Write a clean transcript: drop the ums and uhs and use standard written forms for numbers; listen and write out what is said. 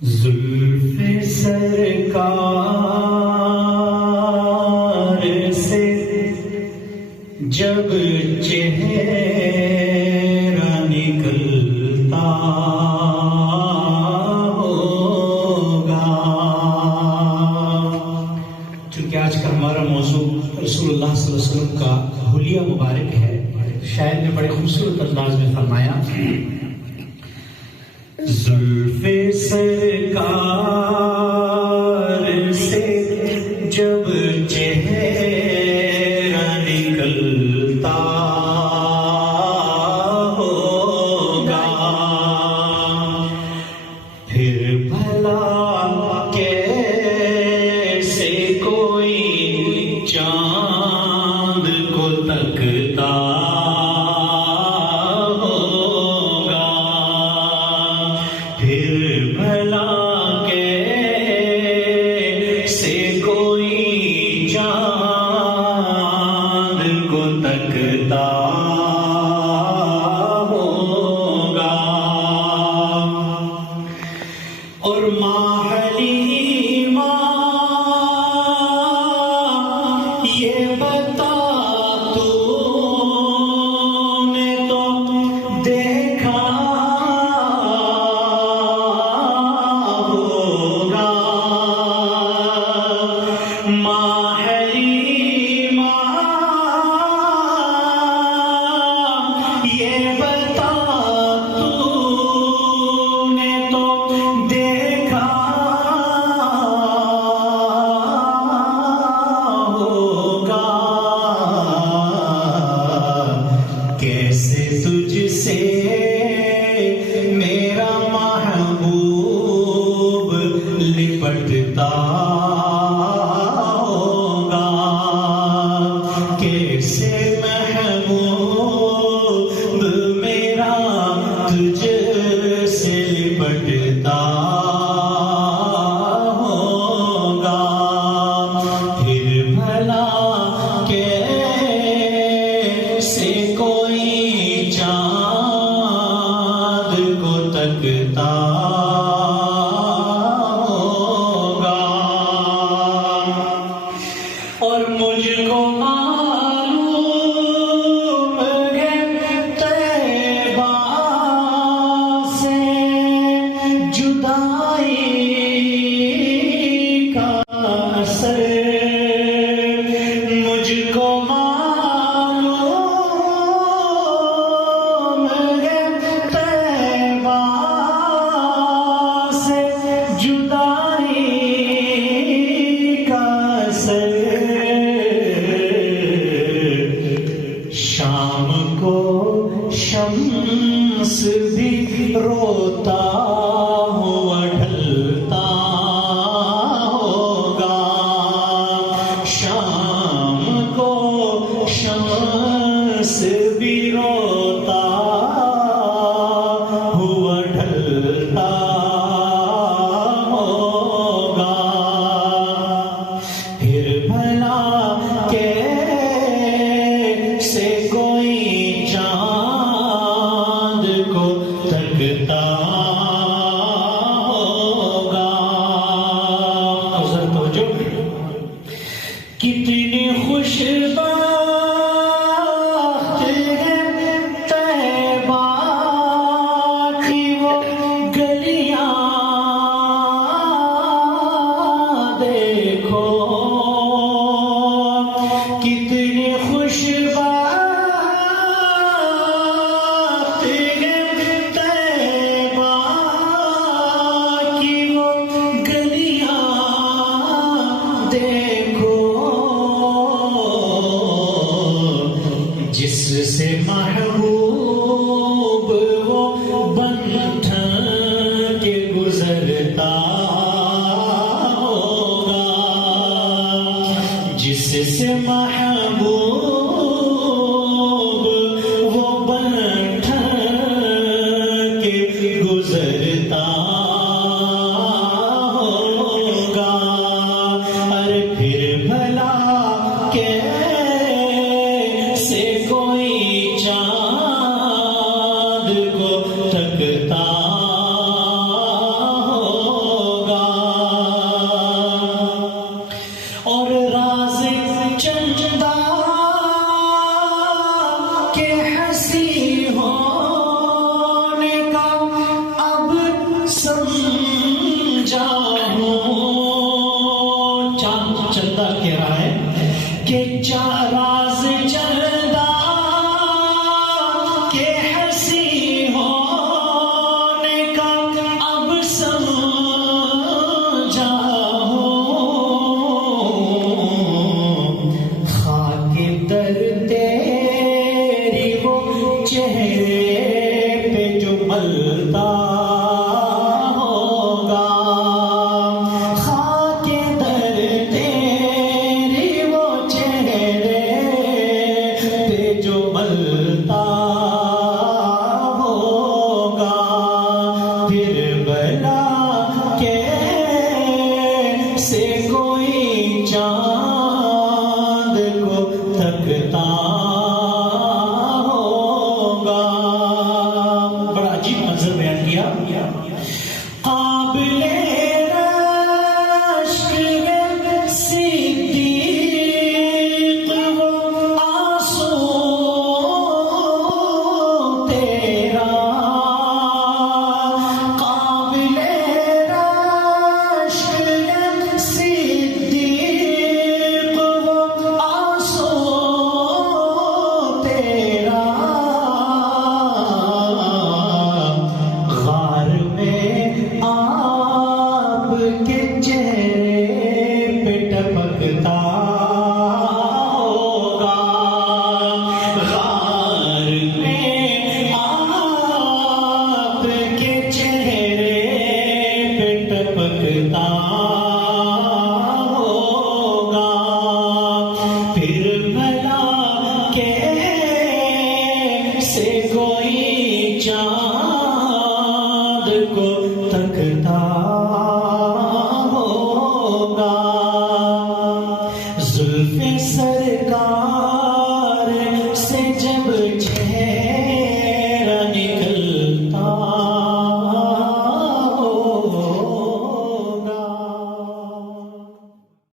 زلف سرکار سے جب چہرہ نکلتا ہوگا. چونکہ آج کا ہمارا موضوع رسول اللہ صلی اللہ علیہ وسلم کا حلیہ مبارک ہے، شاعر نے بڑے خوبصورت انداز میں فرمایا، زلف سرکار سے جب چہرہ نکلتا ہوگا، پھر بھلا کیسے کوئی چاند کو تکتا اور ماں حلیمہ یہ بتا تو نے تو دیکھا ہوگا، ماں حلیمہ یہ بتا کیسے تجھ سے میرا محبوب لپٹتا ہوگا، کیسے محبوب میرا تجھ سے لپٹتا ہوگا، پھر بھلا کیسے کوئی چاند کو تکتا ہوگا. اور مجھ کو معلوم ہے طیبہ سے جدائی کا اثر، مجھ کو شام کو شمس بھی روتا ہوا ڈھلتا ہوگا، شام کو شمس بھی روتا ہوا ڈھلتا ہوگا، پھر بھلا کیسے کوئی چاند کو تکتا ہوگا. توجہ، کتنی خوشبخت ہے طیبہ کی وہ گلیاں، دیکھو کتنی خوشبخت ہے طیبہ کی وہ گلیاں، دیکھو جس سے محبوب وہ بن ٹھن کے گزرتا ہوگا، جس سے محبوب وہ بن ٹھن کے گزرتا ہوگا. ارے پھر بھلا کیسے کوئی چاند کو تکتا سمجھا ہوں، چاند چندہ کہہ رہا ہے کہ راز چندہ کے ہنسی ہونے کا اب سمجھا ہوں، خاک در تیری وہ چہرے پہ جو ملتا ہوگا، خاک در تیری وہ چہرے پہ جو ملتا ہوگا، پھر بلا کے سے کوئی چاند کو تکتا ہوگا۔ بڑا عجیب منظر بیان کیا۔ قابل رشک صدیق وہ آنسو تیرا، قابل رشک صدیق وہ آنسو تیرا، غار میں آپ کے چہرے پہ ٹپکتا ہوگا، غار میں آپ کے چہرے پہ ٹپکتا ہوگا، پھر بھلا کے سے کوئی چاند